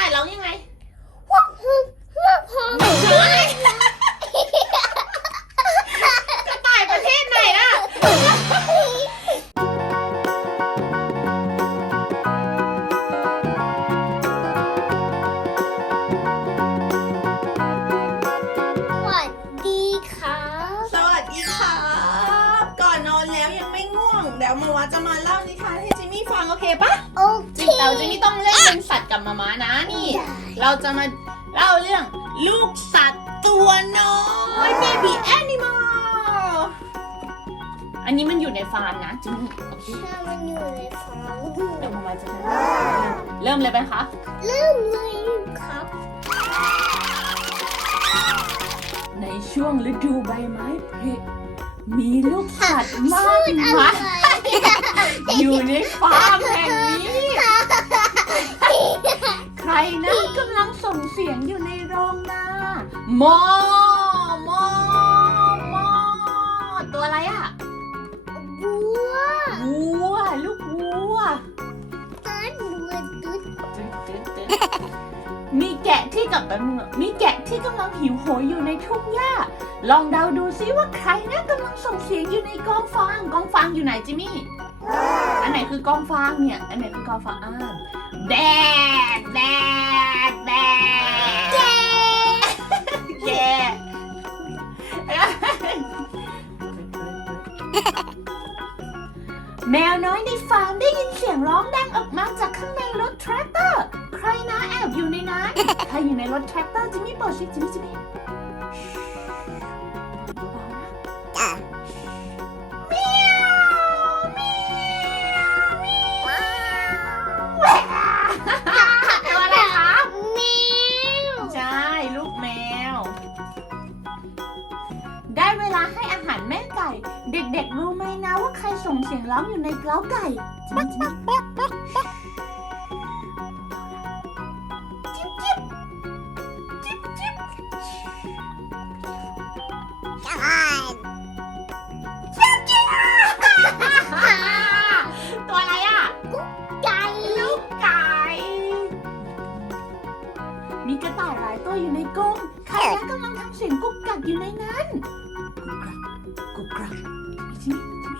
ต่ายร้องยังไงฮวบฮุบฮวบฮุบใช่กระต่ายประเทศไหนอะ สวัสดีครับสวัสดีครับ ก่อนนอนแล้วยังไม่ง่วง เดี๋ยวมาวาจะมาเล่านิทานให้จิมมี่ฟังโอเคปะ โอ เคจิมเตาจิมมี่ต้องเล่นเป็นสัตว์กับมาม้านะนี่ เราจะมาเล่าเรื่องลูกสัตว์ตัวน้อย baby animal อันนี้มันอยู่ในฟาร์มนะจิมมี่โอเคถ้ามันอยู่ในฟาร์มเดี๋ยวมามาจะเริ่มเลยไหมคะ เริ่มเลยครับ ในช่วงฤดูใบไม้ผลิมีลูกสัตว์มากพูดอะมายไรอยู่ในฟาร์มแห่งนี้ามอมอมอตัวอะไรอะบัววัว ลูกวัวต้นบัวตุ๊ดมีแกะที่กับมีแกะที่กำลังหิวโหยอยู่ในทุ่งหญ้า ลองเดาดูซิว่าใครนะกำลังส่งเสียงอยู่ในกองฟาง กองฟางอยู่ไหนจิมมี่ อันไหนคือกองฟางเนี่ย อันไหนคือกองฟางอ่านแดดแดดแดด แกแกแมวน้อยในฟาร์มได้ยินเสียงร้องดังออกมาจากข้างในรถแทรกเตอร์ ใครนะแอบอยู่ในนั้น ใครอยู่ในรถแทรกเตอร์จิมมี่เปิดสิจิมมี่จิมมี่ ยงร้องอยู่ในเล้าไก่จิ๊บจิ๊บจิ๊บจิ๊บจิ๊บจิ๊บจ้าจิ๊บจิ๊บตัวอะไรอะไก่ลูกไก่ มีกระต่ายหลายตัวอยู่ในกรงใครนะกำลังทำเสียงกุกกักอยู่ในนั้น กุกกักกุกกักจิมมี่จิมมี่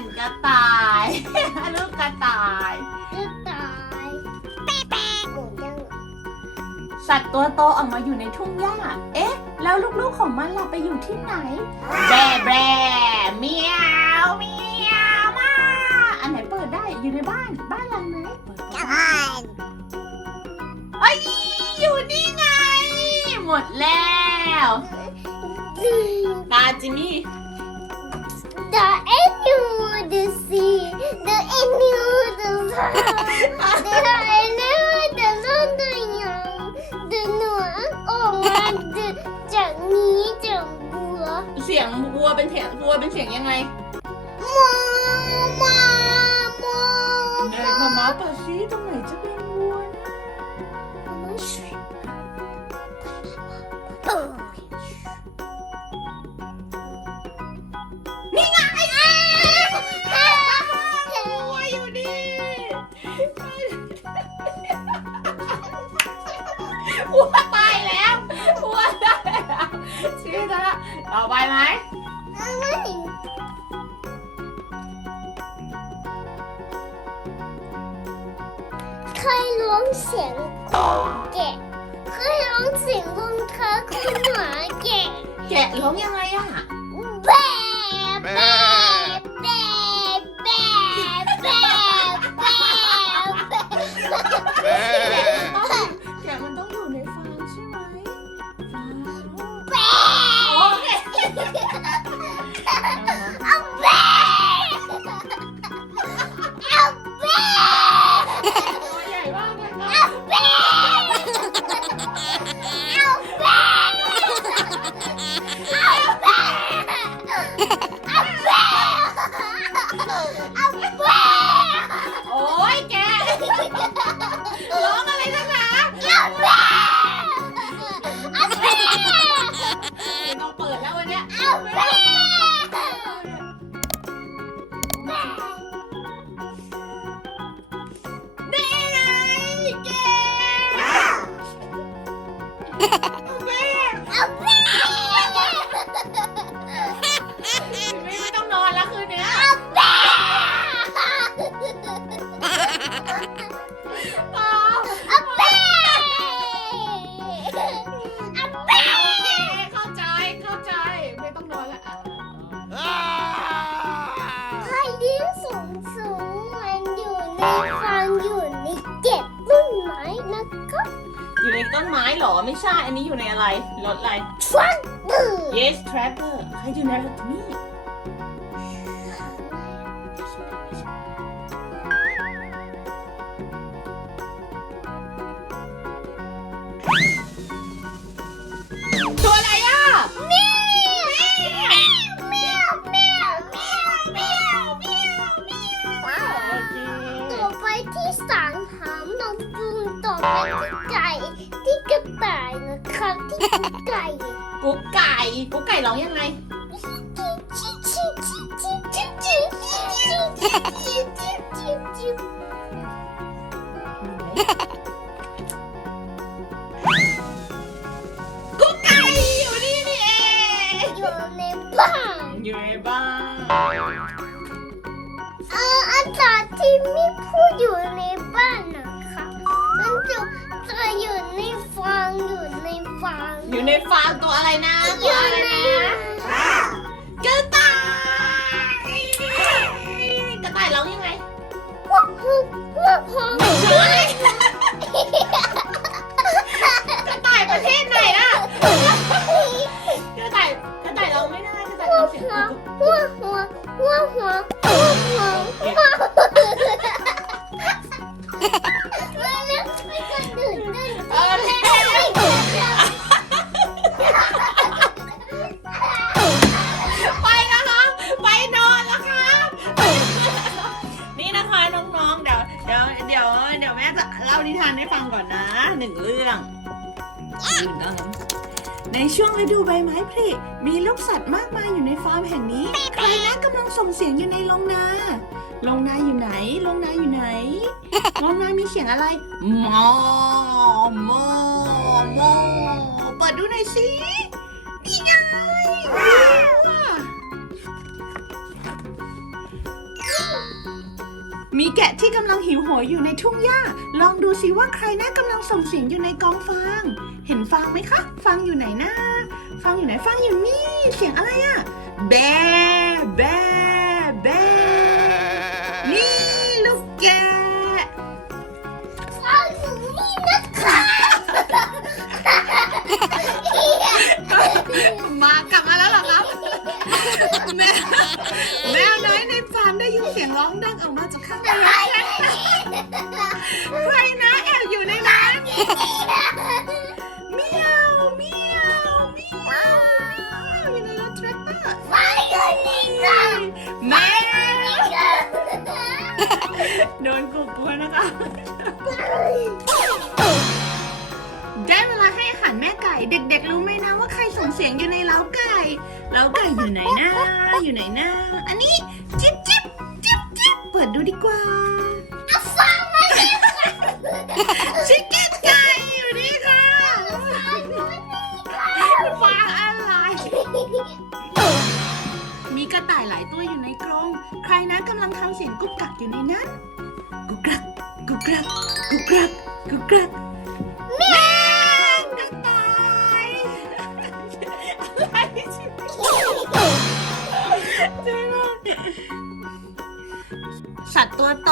นกระต่าย ลูกกระต่ายกระต่ายแป๊ะแป๊ะหมดยังสัตว์ตัวโตออกมาอยู่ในทุ่งหญ้า เอ๊ะ แล้วลูกๆของมันล่ะไปอยู่ที่ไหน แบร่แบร่เมียวเมียวมาอันไหนเปิดได้อยู่ในบ้าน บ้านหลังไหนเปิดจ้าได้เอ้ยอยู่นี่ไง หมดแล้ว ตาจิมมี่ The animal the sea The animal the farm The animal the London The หนูออกมาจากนี้จากบัว เสียงวัวเป็นเสียงวัวเป็นเสียงยังไง มอม ชี้แล้วต่อไปไหมใครร้องเสียงแกะใครร้องเสียงรองเท้าคุณหมาแกะแกะร้องยังไงอะแบะ ไม่ไม่ต้องนอนแล้วคืนเนี้ยอ๋อโอเคเข้าใจเข้าใจไม่ต้องนอนแล้วอะ ต้นไม้เหรอ ไม่ใช่ อันนี้อยู่ในอะไร รถอะไร tractor yes tractor ใครอยู่ในรถนี่ จูนต่อเป็นไก่ที่กระต่ายนะครับที่ไก่กุ๊กไก่กุ๊กไก่ร้องยังไงกุ๊กไก่อยู่นี่นี่เองอยู่ในบ้านอยู่ในบ้านเอออาจารย์ที่ไม่พูดอยู่ในบ้านนะ มันจะจะอยู่ในฟางอยู่ในฟางอยู่ในฟาร์มตัวอะไรนะอตัวยู่อะไรในนะกระต่ ตื่นแล้วนะในช่วงฤดูใบไม้ผลิมีลูกสัตว์มากมายอยู่ในฟาร์มแห่งนี้ ใครนะกำลังส่งเสียงอยู่ในโรงนาโรงนาอยู่ไหนโรงนาอยู่ไหนโรงนามีเสียงอะไรมอมอมอเปิดดูหน่อยสินี่ไง มีแกะที่กำลังหิวโหยอยู่ในทุ่งหญ้า ลองดูสิว่าใครน่ากำลังส่งเสียงอยู่ในกองฟาง เห็นฟางไหมคะ ฟางอยู่ไหนนะ ฟางอยู่ไหน ฟางอยู่นี่ เสียงอะไรอะแบแบ เมียวเมียวเมียวอยู่ในรถแทรกเตอร์ฟังอยู่นี่ะแมวโดนกบกวนนะคะได้เวลาให้อาหารแม่ไก่ เด็กๆรู้ไหมนะว่าใครส่งเสียงอยู่ในเล้าไก่เล้าไก่อยู่ไหนนะอยู่ไหนนะอันนี้จิ๊บจิ๊บจิ๊บจิ๊บเปิดดูดีกว่าเอาฟังมาเลยชิคเก้ ต่ายหลายตัวอยู่ในกรง ใครนะกำลังทำเสียงกุกกักอยู่ในนั้น กุกกัก กุกกัก กุกกัก กุกกักแม่กระต่ายอะไรชิบใจมากสัตว์ตัวโต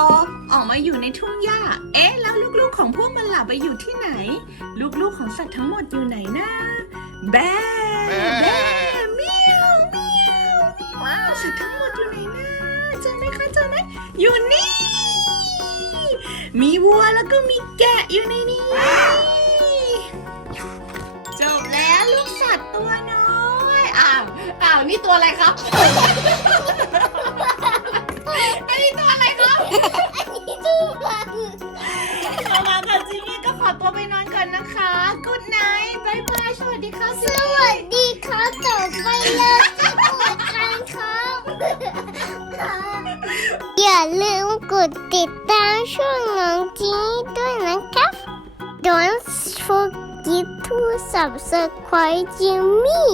ออกมาอยู่ในทุ่งหญ้า เอ๊ะ แล้วลูกๆของพวกมันหล่ะไปอยู่ที่ไหน ลูกๆของสัตว์ทั้งหมดอยู่ไหนนะ แบแบ อไหมอยู่นี่ มีวัวแล้วก็มีแกะอยู่ในนี้ จบแล้วลูกสัตว์ตัวน้อยอ้าวอ้าวนี่ตัวอะไรครับอันนี้ตัวอะไรครับดูฟังมามากับจิมมี่ก็ขอตัวไปนอนก่อนนะคะกุดไนท์บายบายสวัสดีครับสวัสดีครับต่อไปเลย อย่าลืมกดติดตามช่องน้องจีด้วยนะครับ Don't forget to subscribe Jimmy